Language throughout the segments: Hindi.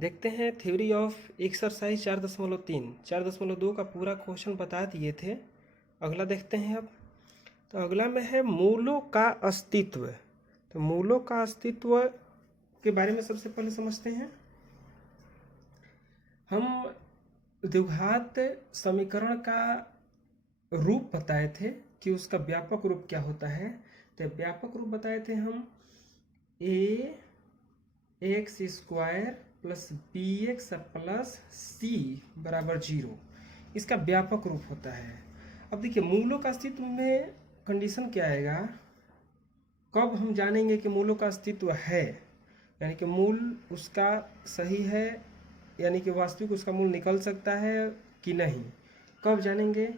देखते हैं थ्योरी ऑफ एक्सरसाइज 4.3 4.2 का पूरा क्वेश्चन बता दिए थे। अगला देखते हैं अब। तो अगला में है मूलों का अस्तित्व। तो मूलों का अस्तित्व के बारे में सबसे पहले समझते हैं। हम द्विघात समीकरण का रूप बताए थे कि उसका व्यापक रूप क्या होता है। तो व्यापक रूप बताए थे हम A X square plus B X plus C बराबर 0, इसका व्यापक रूप होता है। अब देखिए मूलों का अस्तित्व में कंडीशन क्या आएगा, कब हम जानेंगे कि मूलों का अस्तित्व है, यानी कि मूल उसका सही है, यानी कि वास्तविक उसका मूल निकल सकता है कि नहीं, कब जानेंगे,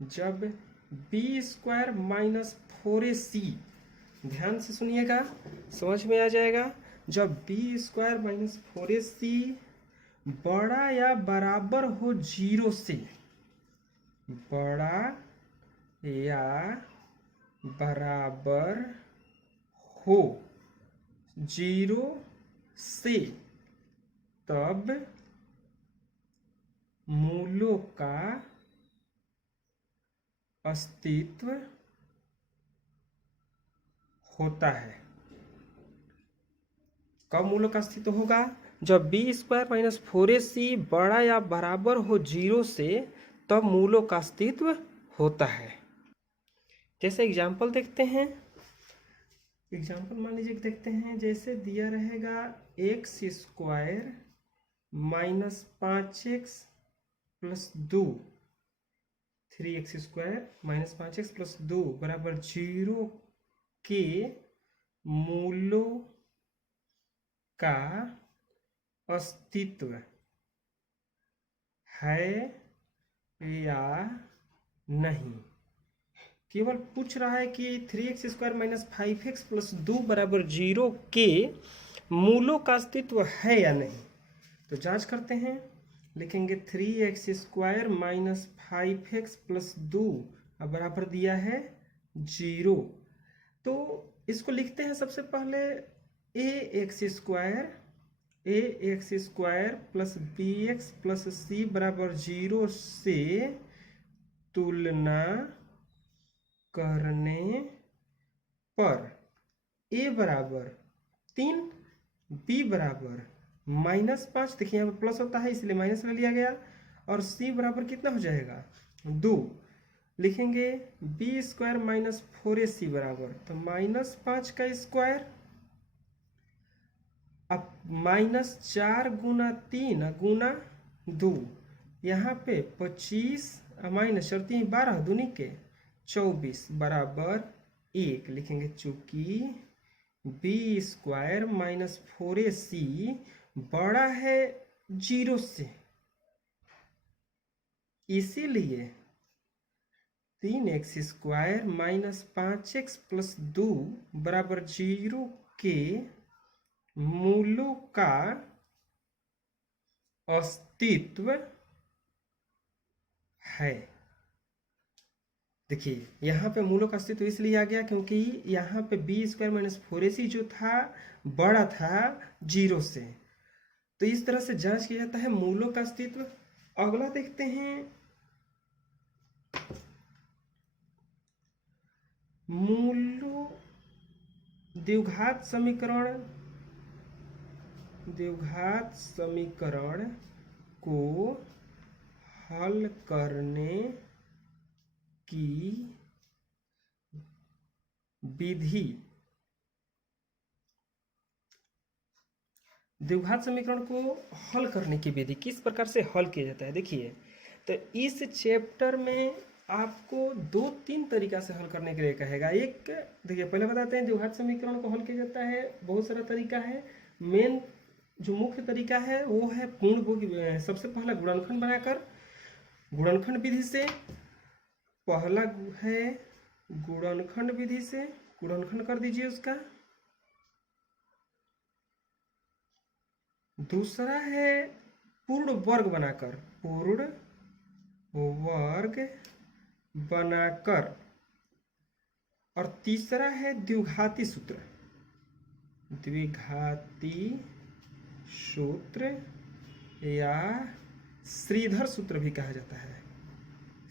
जब बी स्क्वायर माइनस 4ac, ध्यान से सुनिएगा समझ में आ जाएगा, जब बी स्क्वायर माइनस 4ac बड़ा या बराबर हो 0 से, बड़ा या बराबर हो 0 से, तब मूलों का अस्तित्व होता है। कब मूलों का अस्तित्व होगा, जब बी स्क्वायर माइनस 4ac बड़ा या बराबर हो 0 से, तब मूलों का अस्तित्व होता है। जैसे एग्जाम्पल देखते हैं, एग्जाम्पल मान लीजिए देखते हैं, जैसे दिया रहेगा x square minus 5x plus 2, 3x square minus 5x plus 2 बराबर 0 के मूलों का अस्तित्व है या नहीं। केवल पूछ रहा है कि 3x square minus 5x plus 2 बराबर 0 के मूलों का अस्तित्व है या नहीं। तो जांच करते हैं, लिखेंगे 3x square minus 5x plus 2 बराबर दिया है 0। तो इसको लिखते हैं सबसे पहले A X square plus B X plus C बराबर 0 से तुलना करने पर ए बराबर 3, बी बराबर -5, देखिए यहाँ पर प्लस होता है इसलिए माइनस ले लिया गया, और सी बराबर कितना हो जाएगा 2। लिखेंगे बी स्क्वायर माइनस 4ac बराबर, तो -5 का स्क्वायर, अब -4 गुना 3 गुना 2, यहाँ पे 25 माइनस 12 दूनी के 24 बराबर 1। लिखेंगे चूंकि बी स्क्वायर माइनस 4ac बड़ा है 0 से, इसीलिए 3x square minus 5x plus 2 बराबर 0 के मूलों का अस्तित्व है। देखिए यहाँ पे मूलों का अस्तित्व इसलिए आ गया क्योंकि यहाँ पे बी स्क्वायर माइनस 4ac जो था बड़ा था 0 से, तो इस तरह से जांच किया जाता है मूलों का अस्तित्व। अगला देखते हैं, मूलों द्विघात समीकरण को हल करने की विधि, द्विघात समीकरण को हल करने की विधि किस प्रकार से हल किया जाता है। देखिए तो इस चैप्टर में आपको 2-3 तरीका से हल करने के लिए कहेगा। एक देखिए पहले बताते हैं द्विघात समीकरण को हल किया जाता है, बहुत सारा तरीका है। मेन जो मुख्य तरीका है वो है पूर्ण, सबसे पहला गुणनखंड बनाकर, गुणनखंड विधि से, पहला है गुणनखंड विधि से गुणनखंड कर दीजिए उसका, दूसरा है पूर्ण वर्ग बनाकर, पूर्ण वर्ग बनाकर, और तीसरा है द्विघाती सूत्र। द्विघाती सूत्र या श्रीधर सूत्र भी कहा जाता है।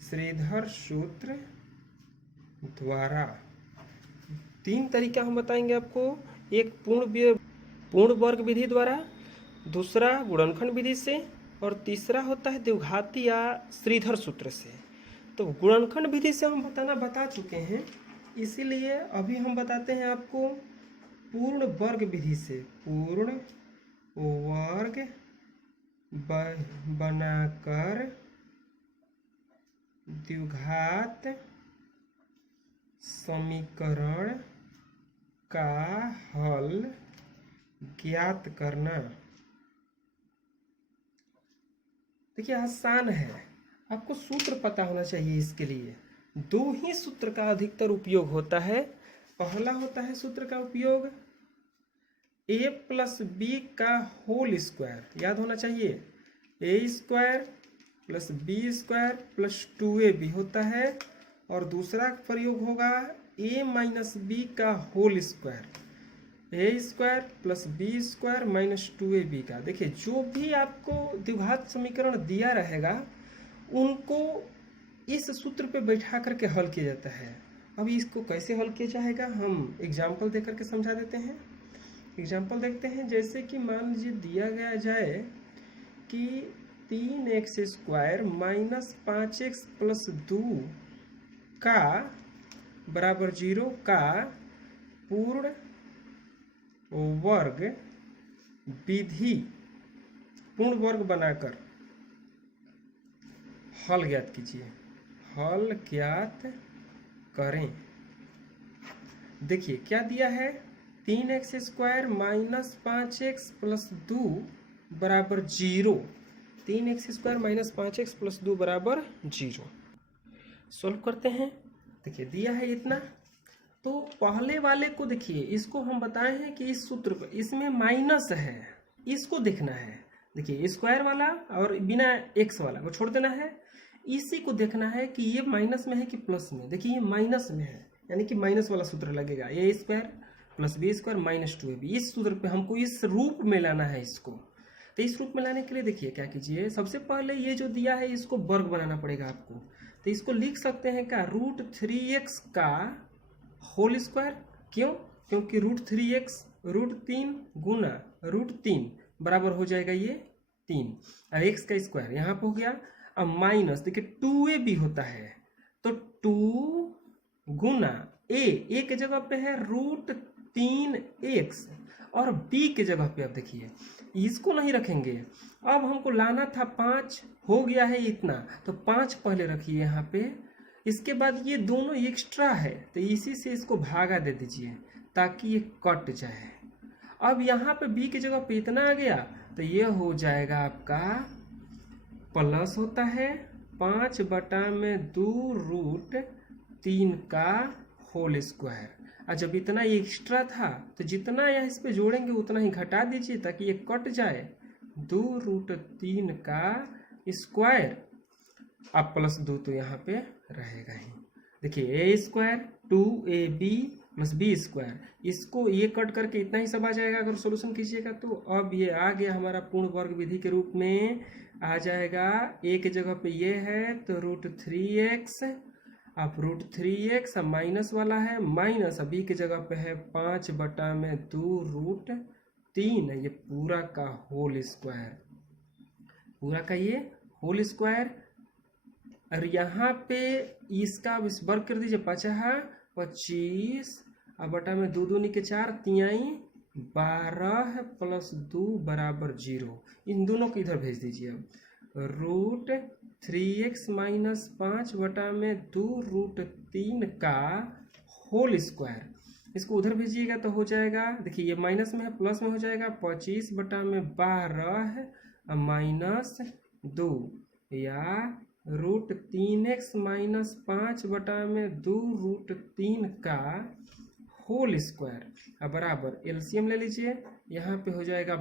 श्रीधर सूत्र द्वारा 3 तरीका हम बताएंगे आपको। एक पूर्ण वर्ग विधि द्वारा, दूसरा गुणनखंड विधि से, और तीसरा होता है द्विघाती या श्रीधर सूत्र से। तो गुणनखंड विधि से हम बता चुके हैं, इसीलिए अभी हम बताते हैं आपको पूर्ण वर्ग विधि से। पूर्ण वर्ग बनाकर द्विघात समीकरण का हल ज्ञात करना। देखिए आसान है, आपको सूत्र पता होना चाहिए। इसके लिए 2 ही सूत्र का अधिकतर उपयोग होता है। पहला होता है सूत्र का उपयोग a + b का होल स्क्वायर, याद होना चाहिए। a² + b² + 2ab होता है। और दूसरा प्रयोग होगा a - b का whole square, a² + b² - 2ab का। देखिए जो भी आपको द्विघात समीकरण दिया रहेगा उनको इस सूत्र पे बैठा करके हल किया जाता है। अब इसको कैसे हल किया जाएगा हम एग्जाम्पल देकर के समझा देते हैं। एग्जाम्पल देखते हैं, जैसे कि मान लीजिए दिया गया जाए कि 3x² - 5x + 2 का बराबर 0 का पूर्ण वर्ग विधि, पूर्ण वर्ग बनाकर हल ज्ञात कीजिए। हल ज्ञात करें। देखिए क्या दिया है, 3x² - 5x + 2 बराबर 0। 3x² - 5x + 2 बराबर 0। सोल्व करते हैं। देखिए दिया है इतना, तो पहले वाले को देखिए, इसको हम बताए हैं कि इस सूत्र पर इसमें माइनस है, इसको देखना है। देखिए स्क्वायर वाला और बिना x वाला को छोड़ देना है। इसी को देखना है कि ये माइनस में है कि प्लस में। देखिए ये माइनस में है, यानी कि माइनस वाला सूत्र लगेगा। a² + b² - 2ab, इस सूत्र पे हमको इस रूप में लाना है इसको। तो इस रूप में लाने के लिए देखिए क्या कीजिए, सबसे पहले ये जो दिया है इसको वर्ग बनाना पड़ेगा आपको। तो इसको लिख सकते हैं क्या, √3x का होल स्क्वायर। क्यों? क्योंकि √3x √3 गुना √3 बराबर हो जाएगा ये 3, और x का स्क्वायर यहाँ पे हो गया। अब माइनस, देखिए 2ab होता है, तो 2 गुना a के जगह पे है √3x, और b के जगह पे अब देखिए इसको नहीं रखेंगे। अब हमको लाना था 5, हो गया है इतना, तो 5 पहले रखिए यहाँ पे। इसके बाद ये दोनों एक्स्ट्रा है, तो इसी से इसको भागा दे दीजिए ताकि ये कट जाए। अब यहाँ पे b की जगह पे इतना आ गया, तो ये हो जाएगा आपका प्लस होता है 5/2 √3 का होल स्क्वायर। और जब इतना एक्स्ट्रा था तो जितना यहाँ इस पे जोड़ेंगे उतना ही घटा दीजिए ताकि ये कट जाए। 2 √3 का स्क्वायर, अब +2 तो यहाँ पे रहेगा ही। देखिए a² 2ab + b², इसको ये कट करके इतना ही सब आ जाएगा अगर सॉल्यूशन कीजिएगा तो। अब ये आ गया हमारा पूर्ण वर्ग विधि के रूप में आ जाएगा। a के जगह पे ये है तो √3x, अब √3x अब माइनस वाला है माइनस, अब b के जगह पे है 5/2 √3, ये पूरा का होल स्क्वायर, पूरा का ये होल स्क्वायर। और यहाँ पे इसका वर्ग कर दीजिए, 5×25 अब बटा में 2 दूनी के 4, 3 12 + 2 बराबर 0। इन दोनों को इधर भेज दीजिए। अब √3x - 5/2 √3 का होल स्क्वायर, इसको उधर भेजिएगा तो हो जाएगा। देखिए ये माइनस में है, प्लस में हो जाएगा 25/12 -2, या √3x - 5/2 √3 का होल स्क्वायर। अब बराबर एलसीएम ले लीजिए, यहाँ पे हो जाएगा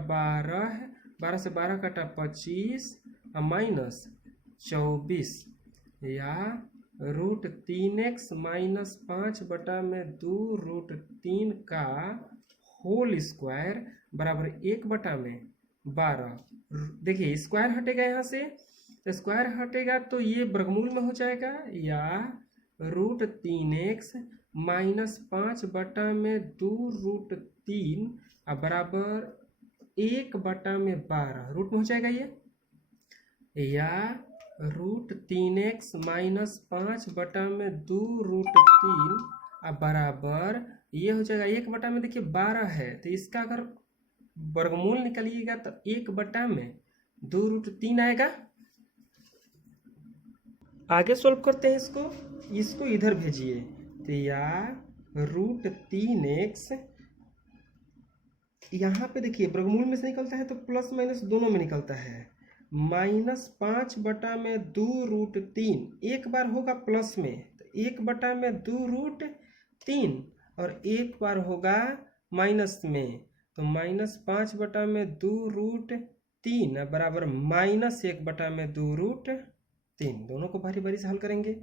12 से 12 कटा 25 -24, या √3x - 5/2 √3 का होल स्क्वायर बराबर 1/12। देखिए स्क्वायर हटेगा यहाँ से, तो स्क्वायर हटेगा तो ये वर्गमूल में हो जाएगा, या √3x माइनस 5/2√3 बराबर 1/12 रूट में हो जाएगा ये, या √3x माइनस 5/2√3 बराबर ये हो जाएगा 1/, देखिए 12 है, तो इसका अगर वर्गमूल निकालिएगा तो 1/2√3 आएगा। आगे सॉल्व करते हैं इसको इधर भेजिए, तो या √3x यहाँ पे देखिए वर्गमूल में से निकलता है तो प्लस माइनस दोनों में निकलता है, माइनस 5/2√3 एक बार होगा प्लस में तो 1/2√3 और एक बार होगा माइनस में तो माइनस 5/2√3 बराबर माइनस 1/2√3। दोनों को बारी बारी से हल करेंगे।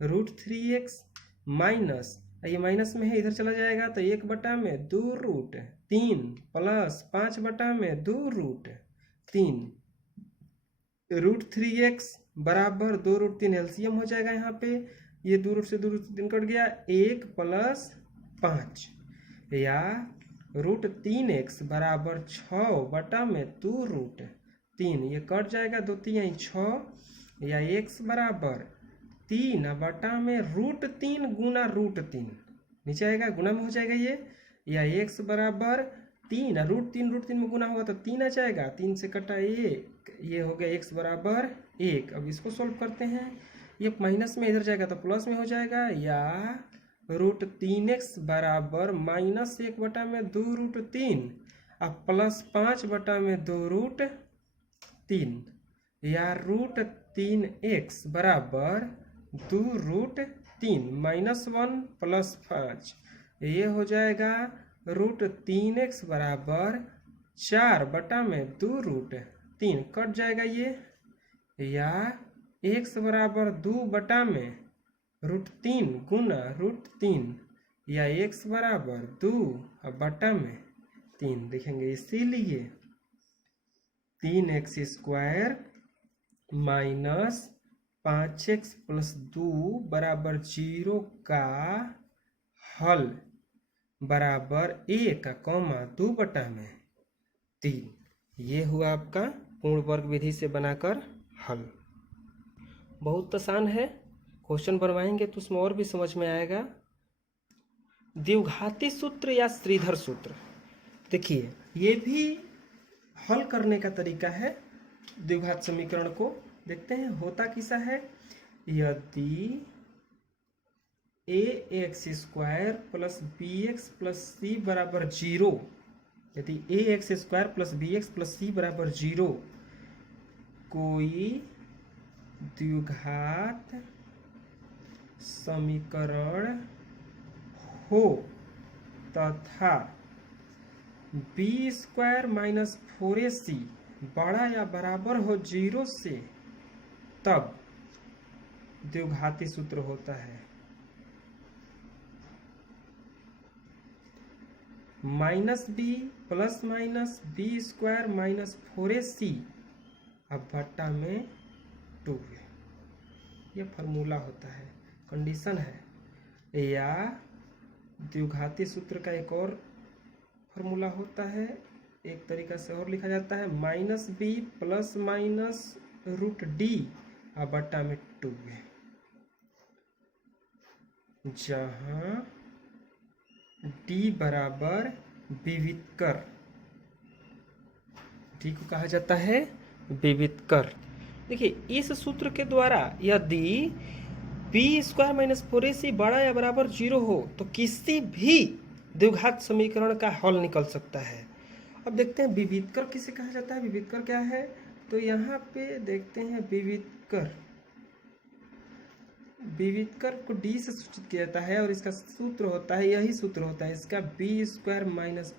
√3x माइनस, ये माइनस में है इधर चला जाएगा तो 1/2√3 प्लस 5/2√3। √3x बराबर 2√3 एलसीएम हो जाएगा, यहाँ पे ये 2 से 2√3 कट गया, 1 + 5, या √3x बराबर 6/2√3, ये कट जाएगा, 2 3 6, या x बराबर 3/√3 गुना √3 नीचे आएगा, गुना में हो जाएगा ये, या x बराबर 3 √3 में गुना होगा तो 3 आ जाएगा, 3 से कटा 1, ये हो गया x बराबर 1। अब इसको सोल्व करते हैं, ये माइनस में इधर जाएगा तो प्लस में हो जाएगा, या √3x बराबर माइनस 1/2√3 अब प्लस 5/2√3, या √3x बराबर 2√3 -1 + 5, ये हो जाएगा √3x बराबर 4/2√3 कट जाएगा ये, या x बराबर 2/√3 गुना √3, या x बराबर 2/3 देखेंगे, इसीलिए 3x² माइनस 5x + 2 बराबर 0 का हल बराबर 1,2/3। ये हुआ आपका पूर्ण वर्ग विधि से बनाकर हल। बहुत आसान है, क्वेश्चन बनवाएंगे तो उसमें और भी समझ में आएगा। द्विघाती सूत्र या श्रीधर सूत्र, देखिए ये भी हल करने का तरीका है। द्विघात समीकरण को देखते हैं, होता कैसा है। यदि ax² + bx + c बराबर 0, यदि ax² + bx + c बराबर 0 कोई द्विघात समीकरण हो तथा b² - 4ac बड़ा या बराबर हो 0 से, तब द्विघाती सूत्र होता है। -b + -b² - 4ac अब बट्टा में 2, यह फॉर्मूला होता है, कंडीशन है। या द्विघाती सूत्र का एक और फॉर्मूला होता है, एक तरीका से और लिखा जाता है, -b ± √d बट्टा में 2, जहां d बराबर विवितकर, d को कहा जाता है विवितकर। देखिए इस सूत्र के द्वारा यदि b² - 4ac बड़ा या बराबर 0 हो तो किसी भी द्विघात समीकरण का हल निकल सकता है। अब देखते हैं विवितकर किसे कहा जाता है। विवितकर क्या है, तो यहाँ पे देखते हैं विवितकर को d से सूचित किया जाता है और इसका सूत्र होता है, यही सूत्र होता है इसका, b² - 4ac,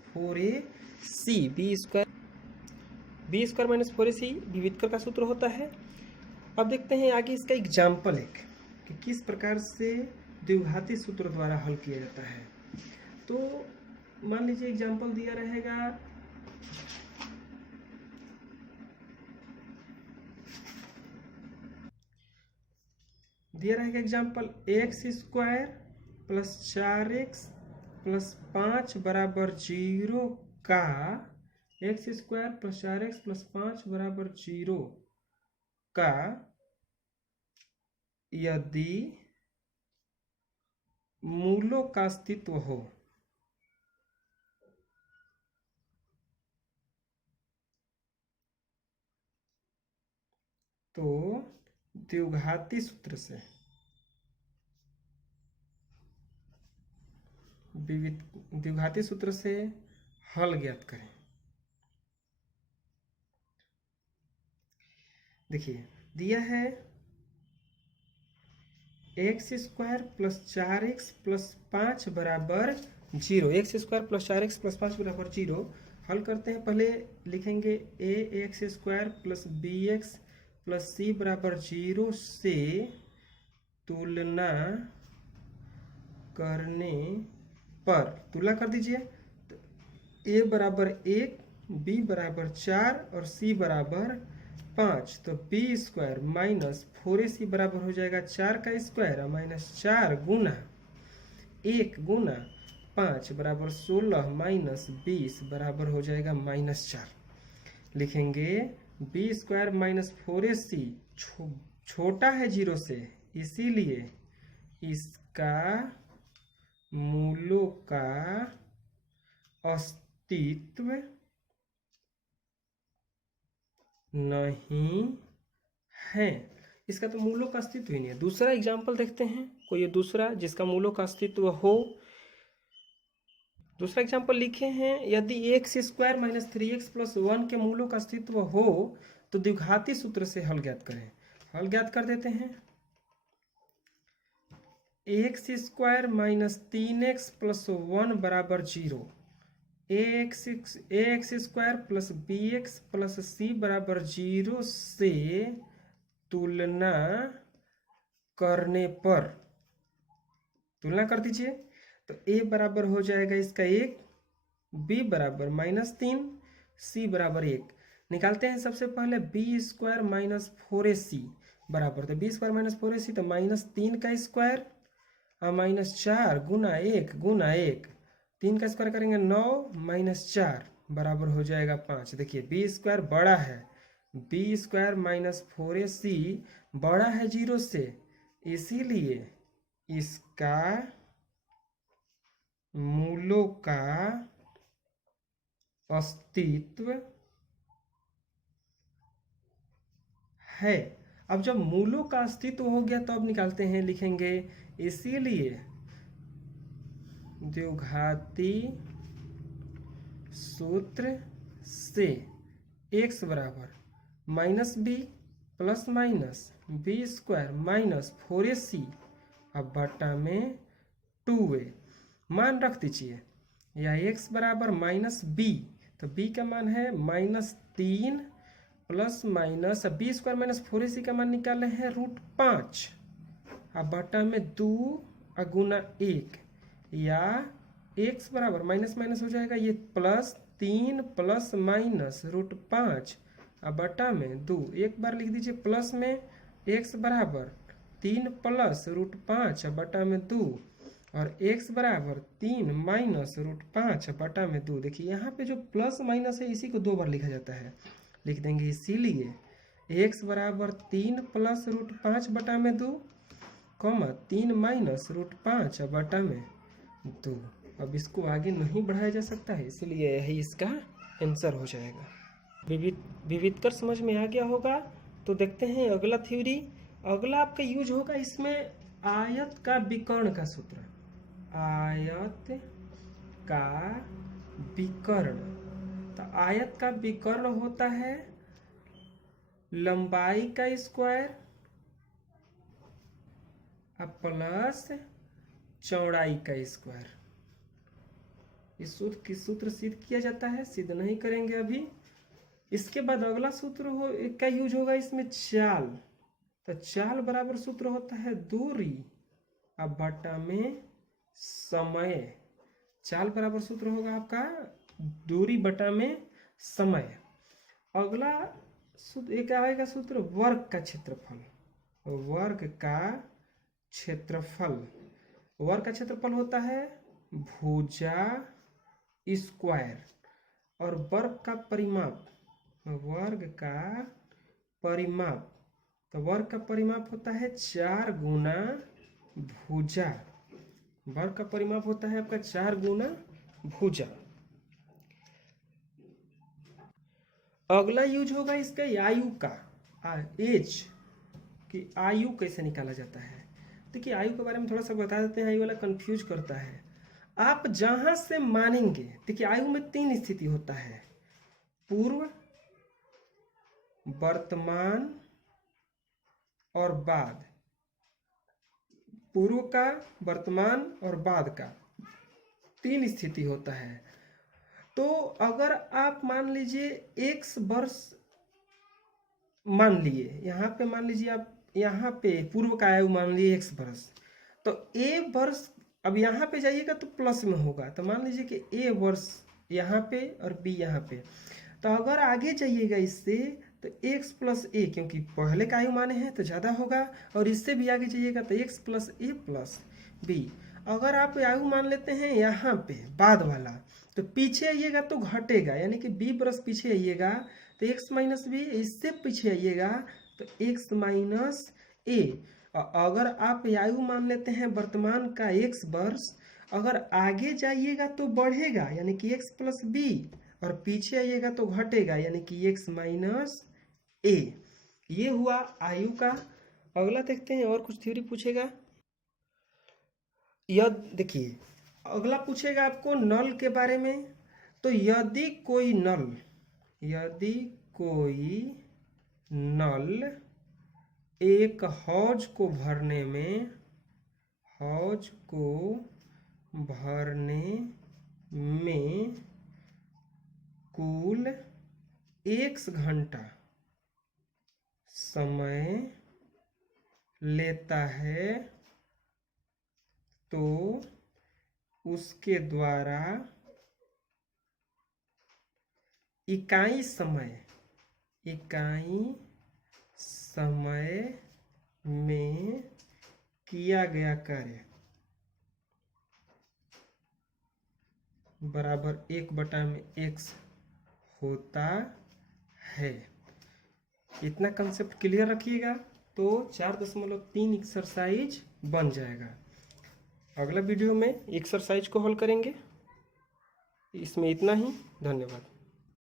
b² - 4ac विवितकर का सूत्र होता है। अब देखते हैं आगे इसका एग्जाम्पल एक, कि किस प्रकार से द्विघाती सूत्र द्वारा हल किया जाता है। तो मान लीजिए एग्जाम्पल दिया रहेगा example x square plus 4x plus 5 बराबर 0 का x square plus 4x plus 5 बराबर 0 का यदि मूलों का अस्तित्व हो तो द्विघाती सूत्र से द्विघाती सूत्र से हल ज्ञात करें। देखिए दिया है x square plus 4x plus 5 बराबर 0। X square plus 4x plus 5 बराबर 0 हल करते हैं। पहले लिखेंगे A X square plus B X plus C बराबर 0 से तुलना करने पर तुलना कर दीजिए तो ए बराबर 1, बी बराबर 4 और सी बराबर 5। तो बी स्क्वायर माइनस 4ac बराबर हो जाएगा 4 का स्क्वायर माइनस 4 गुना 1 गुना 5 बराबर 16 माइनस 20 बराबर हो जाएगा माइनस 4। लिखेंगे बी स्क्वायर माइनस 4ac छोटा है 0 से, इसीलिए इसका मूलों का अस्तित्व नहीं है। इसका तो मूलों का अस्तित्व ही नहीं है। दूसरा एग्जाम्पल देखते हैं, कोई दूसरा जिसका मूलों का अस्तित्व हो। दूसरा एग्जाम्पल लिखे हैं, यदि x square minus 3x plus 1 के मूलों का अस्तित्व हो तो द्विघाती सूत्र से हल ज्ञात करें। हल ज्ञात कर देते हैं। X square minus 3x plus 1 बराबर 0। X square plus B X plus C बराबर 0 से तुलना करने पर तुलना कर दीजिए तो ए बराबर हो जाएगा इसका 1, बी बराबर माइनस 3, सी बराबर 1। निकालते हैं सबसे पहले बी स्क्वायर माइनस 4ac बराबर, तो बी स्क्वायर माइनस 4ac तो माइनस 3 का स्क्वायर और माइनस 4 गुना 1 गुना 1, 3 का स्क्वायर करेंगे 9 माइनस 4 बराबर हो जाएगा 5। देखिए बी स्क्वायर बड़ा है, बी स्क्वायर माइनस 4ac बड़ा है 0 से, इसीलिए इसका मूलों का अस्तित्व है। अब जब मूलों का अस्तित्व हो गया तो अब निकालते हैं, लिखेंगे इसीलिए द्विघाती सूत्र से x बराबर minus b plus minus b square minus 4ac अब बटा में 2a मान रख दीजिए, या x बराबर माइनस बी, तो b का मान है minus 3 plus minus b square minus 4ac का मान निकाले हैं √5 अब बटा में 2 गुना 1, या x बराबर माइनस माइनस हो जाएगा ये प्लस 3 प्लस माइनस √5 अब बटा में 2। एक बार लिख दीजिए प्लस में x बराबर 3 प्लस √5 बटा में 2 और x बराबर 3 माइनस √5 बटा में 2। देखिए यहाँ पे जो प्लस माइनस है इसी को 2 बार लिखा जाता है, लिख देंगे इसीलिए x बराबर 3 प्लस √5 बटा में 2 कॉमा 3 माइनस √5 बटा में 2। अब इसको आगे नहीं बढ़ाया जा सकता है, इसलिए यही इसका आंसर हो जाएगा। विविधकर समझ में आ गया होगा। तो देखते हैं अगला थ्योरी। अगला आपका यूज होगा इसमें आयत का विकर्ण का सूत्र। आयत का विकर्ण, तो आयत का विकर्ण होता है लंबाई का स्क्वायर प्लस चौड़ाई का स्क्वायर। इस सूत्र की सूत्र सिद्ध किया जाता है, सिद्ध नहीं करेंगे अभी। इसके बाद अगला सूत्र का यूज होगा इसमें चाल। तो चाल बराबर सूत्र होता है दूरी अब बटा में समय। चाल बराबर सूत्र होगा आपका दूरी बटा में समय। अगला सूत्र एक आएगा सूत्र वर्ग का क्षेत्रफल। वर्ग का क्षेत्रफल, वर्ग का क्षेत्रफल होता है भुजा स्क्वायर, और वर्ग का परिमाप, वर्ग का परिमाप, तो वर्ग का परिमाप होता है 4 गुना भुजा। वर्ग का परिमाप होता है आपका 4 गुना भुजा। अगला यूज होगा इसका आयु का, एज कि आयु कैसे निकाला जाता है। देखिए आयु के बारे में थोड़ा सा बता देते हैं, आयु वाला कंफ्यूज करता है। आप जहां से मानेंगे, देखिए आयु में 3 स्थिति होता है, पूर्व, वर्तमान और बाद। पूर्व का, वर्तमान और बाद का 3 स्थिति होता है। तो अगर आप मान लीजिए x वर्ष मान लिए, यहाँ पे मान लीजिए आप यहाँ पे पूर्व का आयु मान लिए x वर्ष, तो a वर्ष, अब यहाँ पे जाइएगा तो प्लस में होगा, तो मान लीजिए कि a वर्ष यहाँ पे और b यहाँ पे। तो अगर आगे जाइएगा इससे तो x प्लस a, क्योंकि पहले का आयु माने हैं तो ज़्यादा होगा, और इससे भी आगे जाइएगा तो x plus a plus b। अगर आप आयु मान लेते हैं यहाँ पे बाद वाला, तो पीछे आइएगा तो घटेगा, यानी कि b वर्ष पीछे आइएगा तो x माइनस बी, इससे पीछे आइएगा तो x माइनस a। अगर आप आयु मान लेते हैं वर्तमान का x वर्ष, अगर आगे जाइएगा तो बढ़ेगा यानी कि x प्लस बी, और पीछे आइएगा तो घटेगा यानी कि x माइनस a। ये हुआ आयु का। अगला देखते हैं और कुछ थ्योरी पूछेगा। यह देखिए अगला पूछेगा आपको नल के बारे में। तो यदि कोई नल एक हौज को भरने में कुल x घंटा समय लेता है, तो उसके द्वारा इकाई समय में किया गया कार्य बराबर 1/x होता है। इतना कंसेप्ट क्लियर रखिएगा तो 4.3 एक्सरसाइज बन जाएगा। अगला वीडियो में एक्सरसाइज को हल करेंगे। इसमें इतना ही, धन्यवाद।